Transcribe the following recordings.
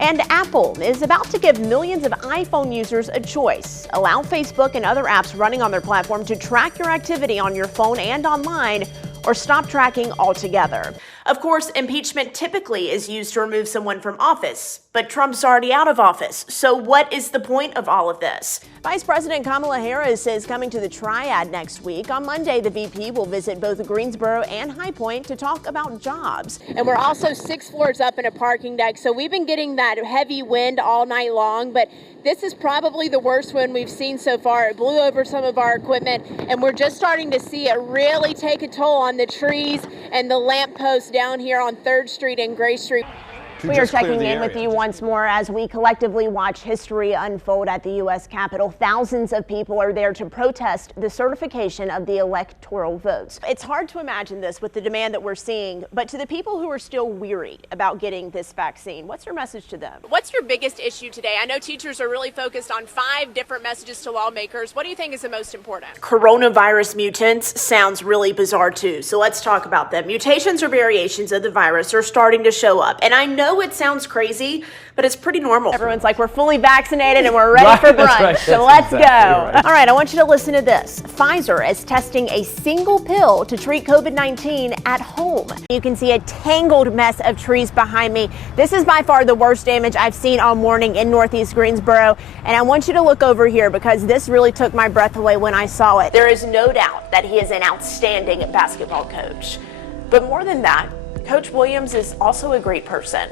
And Apple is about to give millions of iPhone users a choice. Allow Facebook and other apps running on their platform to track your activity on your phone and online, or stop tracking altogether. Of course, impeachment typically is used to remove someone from office, but Trump's already out of office. So what is the point of all of this? Vice President Kamala Harris is coming to the Triad next week. On Monday, the VP will visit both Greensboro and High Point to talk about jobs. And we're also 6 floors up in a parking deck, so we've been getting that heavy wind all night long, but this is probably the worst wind we've seen so far. It blew over some of our equipment, and we're just starting to see it really take a toll on the trees and the lampposts down here on 3rd Street and Gray Street. We are checking in with you once more as we collectively watch history unfold at the U.S. Capitol. Thousands of people are there to protest the certification of the electoral votes. It's hard to imagine this with the demand that we're seeing, but to the people who are still weary about getting this vaccine, what's your message to them? What's your biggest issue today? I know teachers are really focused on 5 different messages to lawmakers. What do you think is the most important? Coronavirus mutants sounds really bizarre too, so let's talk about them. Mutations or variations of the virus are starting to show up, and I know it sounds crazy, but it's pretty normal. Everyone's like, we're fully vaccinated and we're ready for brunch, so let's go. All right, I want you to listen to this. Pfizer is testing a single pill to treat COVID-19 at home. You can see a tangled mess of trees behind me. This is by far the worst damage I've seen all morning in Northeast Greensboro, and I want you to look over here because this really took my breath away when I saw it. There is no doubt that he is an outstanding basketball coach, but more than that, Coach Williams is also a great person.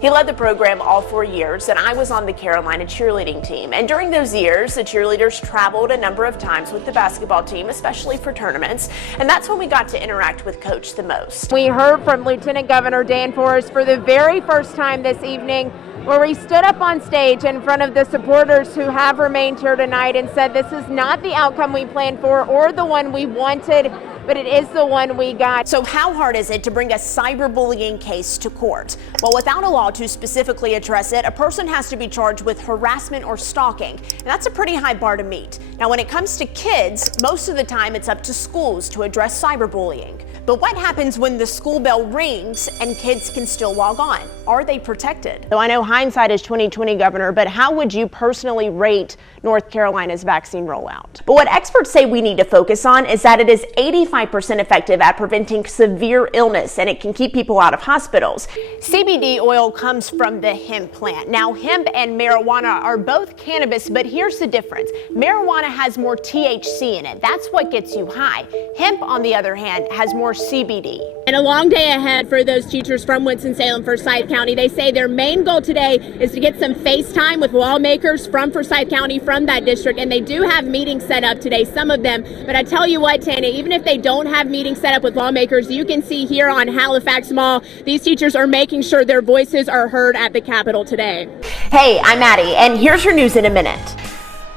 He led the program all 4 years, and I was on the Carolina cheerleading team. And during those years, the cheerleaders traveled a number of times with the basketball team, especially for tournaments. And that's when we got to interact with Coach the most. We heard from Lieutenant Governor Dan Forest for the very first time this evening, where he stood up on stage in front of the supporters who have remained here tonight and said this is not the outcome we planned for or the one we wanted, but it is the one we got. So how hard is it to bring a cyberbullying case to court? Well, without a law to specifically address it, a person has to be charged with harassment or stalking, and that's a pretty high bar to meet. Now, when it comes to kids, most of the time it's up to schools to address cyberbullying. But what happens when the school bell rings and kids can still log on? Are they protected? So I know hindsight is 20/20, Governor, but how would you personally rate North Carolina's vaccine rollout? But what experts say we need to focus on is that it is 85% effective at preventing severe illness, and it can keep people out of hospitals. CBD oil comes from the hemp plant. Now, hemp and marijuana are both cannabis, but here's the difference. Marijuana has more THC in it. That's what gets you high. Hemp, on the other hand, has more CBD. And a long day ahead for those teachers from Winston-Salem, Forsyth County. They say their main goal today is to get some FaceTime with lawmakers from Forsyth County, from that district, and they do have meetings set up today, some of them. But I tell you what, Tana, even if they don't have meetings set up with lawmakers, you can see here on Halifax Mall, these teachers are making sure their voices are heard at the Capitol today. Hey, I'm Maddie, and here's your news in a minute.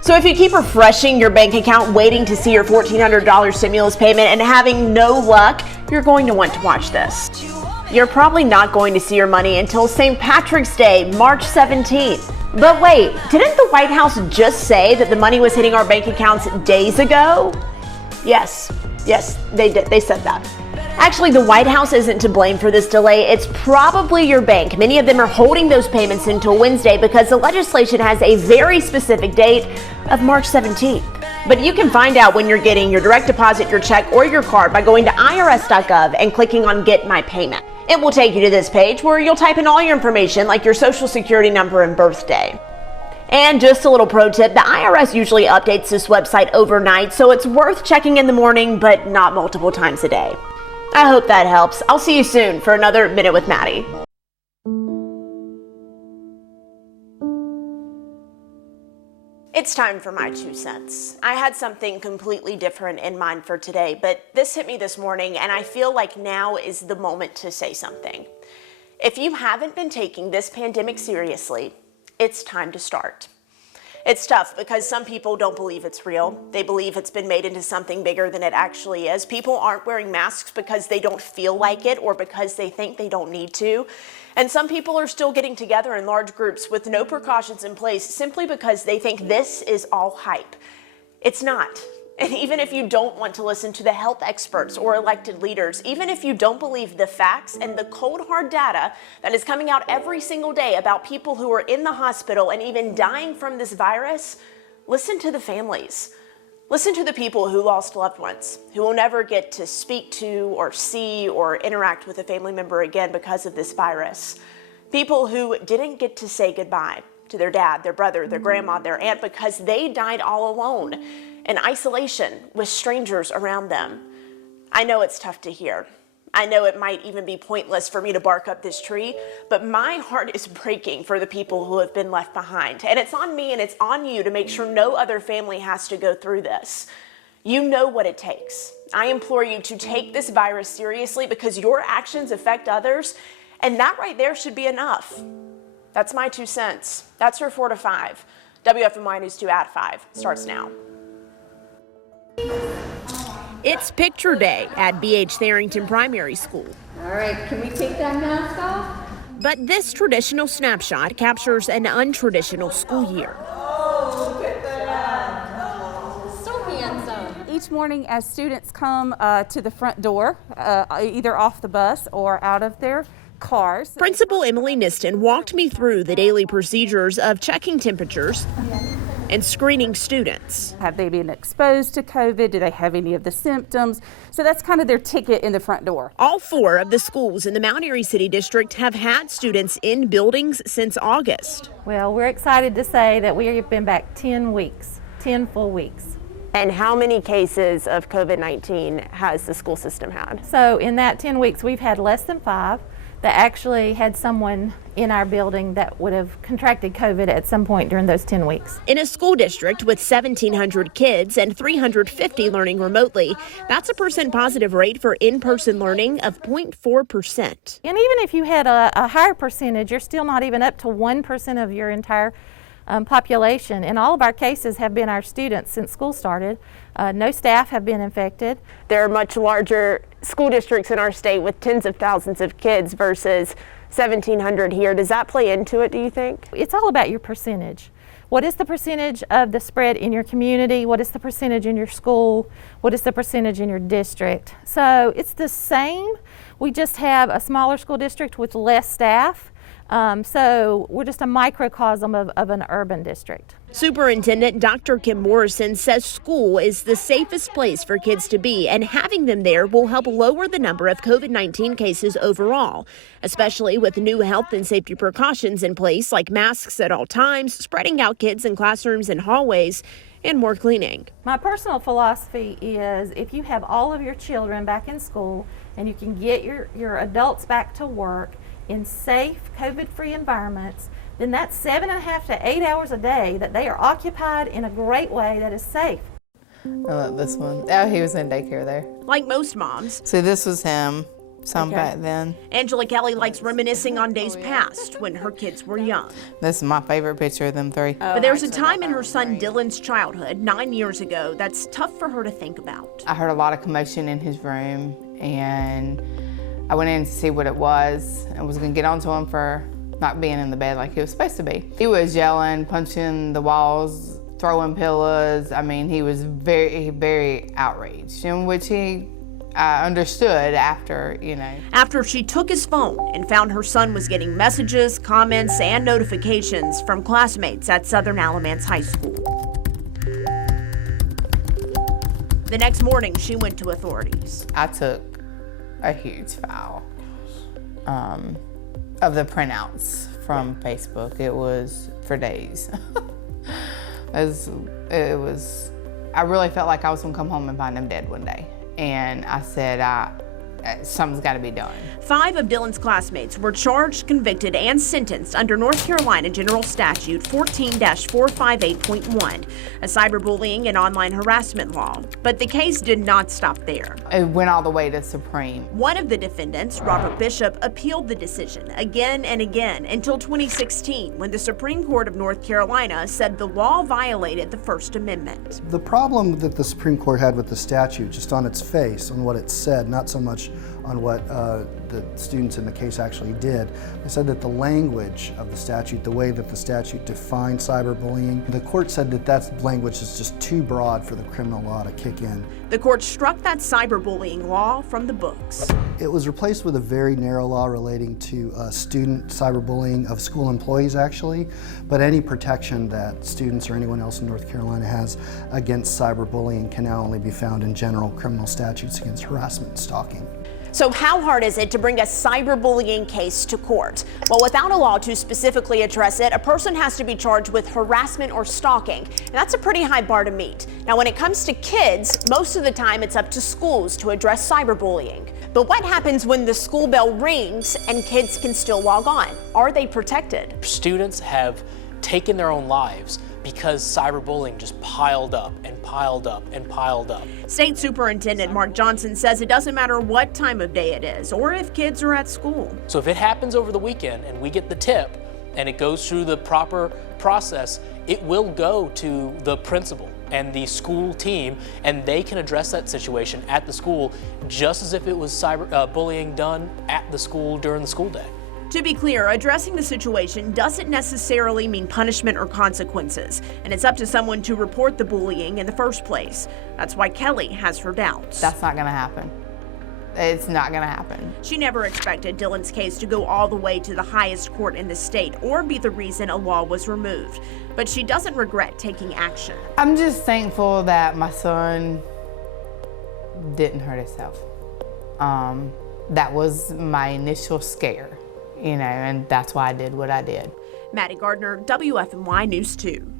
So if you keep refreshing your bank account waiting to see your $1,400 stimulus payment and having no luck, you're going to want to watch this. You're probably not going to see your money until St. Patrick's Day, March 17th. But wait, didn't the White House just say that the money was hitting our bank accounts days ago? Yes, they did. They said that. Actually, the White House isn't to blame for this delay. It's probably your bank. Many of them are holding those payments until Wednesday because the legislation has a very specific date of March 17th. But you can find out when you're getting your direct deposit, your check, or your card by going to irs.gov and clicking on Get My Payment. It will take you to this page where you'll type in all your information like your social security number and birthday. And just a little pro tip, the IRS usually updates this website overnight, so it's worth checking in the morning, but not multiple times a day. I hope that helps. I'll see you soon for another Minute with Maddie. It's time for my 2 cents. I had something completely different in mind for today, but this hit me this morning, and I feel like now is the moment to say something. If you haven't been taking this pandemic seriously, it's time to start. It's tough because some people don't believe it's real. They believe it's been made into something bigger than it actually is. People aren't wearing masks because they don't feel like it or because they think they don't need to. And some people are still getting together in large groups with no precautions in place simply because they think this is all hype. It's not. And even if you don't want to listen to the health experts or elected leaders, even if you don't believe the facts and the cold hard data that is coming out every single day about people who are in the hospital and even dying from this virus, listen to the families. Listen to the people who lost loved ones, who will never get to speak to or see or interact with a family member again because of this virus. People who didn't get to say goodbye to their dad, their brother, their grandma, their aunt because they died all alone in isolation with strangers around them. I know it's tough to hear. I know it might even be pointless for me to bark up this tree, but my heart is breaking for the people who have been left behind. And it's on me and it's on you to make sure no other family has to go through this. You know what it takes. I implore you to take this virus seriously because your actions affect others, and that right there should be enough. That's my 2 cents. That's your 4 to 5. WFMY News 2 at 5 starts now. It's picture day at BH Tharrington Primary School. All right, can we take that mask off? But this traditional snapshot captures an untraditional school year. Oh, look at that. So handsome. Each morning as students come to the front door, either off the bus or out of their cars. Principal Emily Niston walked me through the daily procedures of checking temperatures and screening students. Have they been exposed to COVID? Do they have any of the symptoms? So that's kind of their ticket in the front door. All 4 of the schools in the Mount Airy City District have had students in buildings since August. Well, we're excited to say that we have been back 10 weeks, 10 full weeks. And how many cases of COVID-19 has the school system had? So in that 10 weeks, we've had less than 5 that actually had someone in our building that would have contracted COVID at some point during those 10 weeks. In a school district with 1,700 kids and 350 learning remotely, that's a percent positive rate for in-person learning of 0.4%. And even if you had a higher percentage, you're still not even up to 1% of your entire population. And all of our cases have been our students since school started. No staff have been infected. There are much larger school districts in our state with tens of thousands of kids versus 1,700 here. Does that play into it, do you think? It's all about your percentage. What is the percentage of the spread in your community? What is the percentage in your school? What is the percentage in your district? So it's the same. We just have a smaller school district with less staff. So we're just a microcosm of an urban district. Superintendent Dr. Kim Morrison says school is the safest place for kids to be, and having them there will help lower the number of COVID-19 cases overall, especially with new health and safety precautions in place like masks at all times, spreading out kids in classrooms and hallways, and more cleaning. My personal philosophy is if you have all of your children back in school and you can get your adults back to work in safe, COVID-free environments, then that's 7.5 to 8 hours a day that they are occupied in a great way that is safe. I love this one. Oh, he was in daycare there. Like most moms, See, this was him, back then. Angela Kelly likes reminiscing on days past when her kids were young. This is my favorite picture of them 3. But there's a time in her son Dylan's childhood, 9 years ago, that's tough for her to think about. I heard a lot of commotion in his room, and I went in to see what it was and was going to get onto him for not being in the bed like he was supposed to be. He was yelling, punching the walls, throwing pillows. I mean, he was very, very outraged, in which he understood after, After she took his phone and found her son was getting messages, comments, and notifications from classmates at Southern Alamance High School. The next morning, she went to authorities. I took a huge file of the printouts from Facebook. It was for days. It was, I really felt like I was gonna come home and find him dead one day. And I said, something's gotta be done. 5 of Dylan's classmates were charged, convicted, and sentenced under North Carolina General Statute 14-458.1, a cyberbullying and online harassment law. But the case did not stop there. It went all the way to Supreme. One of the defendants, Robert Bishop, appealed the decision again and again until 2016, when the Supreme Court of North Carolina said the law violated the First Amendment. The problem that the Supreme Court had with the statute, just on its face, on what it said, not so much on what the students in the case actually did. They said that the language of the statute, the way that the statute defined cyberbullying, the court said that that language is just too broad for the criminal law to kick in. The court struck that cyberbullying law from the books. It was replaced with a very narrow law relating to student cyberbullying of school employees, actually, but any protection that students or anyone else in North Carolina has against cyberbullying can now only be found in general criminal statutes against harassment and stalking. So how hard is it to bring a cyberbullying case to court? Well, without a law to specifically address it, a person has to be charged with harassment or stalking, and that's a pretty high bar to meet. Now, when it comes to kids, most of the time it's up to schools to address cyberbullying. But what happens when the school bell rings and kids can still log on? Are they protected? Students have taken their own lives because cyberbullying just piled up and piled up and piled up. State Superintendent Mark Johnson says it doesn't matter what time of day it is or if kids are at school. So if it happens over the weekend and we get the tip and it goes through the proper process, it will go to the principal and the school team, and they can address that situation at the school just as if it was cyberbullying done at the school during the school day. To be clear, addressing the situation doesn't necessarily mean punishment or consequences, and it's up to someone to report the bullying in the first place. That's why Kelly has her doubts. That's not gonna happen. It's not gonna happen. She never expected Dylan's case to go all the way to the highest court in the state or be the reason a law was removed, but she doesn't regret taking action. I'm just thankful that my son didn't hurt himself. That was my initial scare, and that's why I did what I did. Maddie Gardner, WFMY News 2.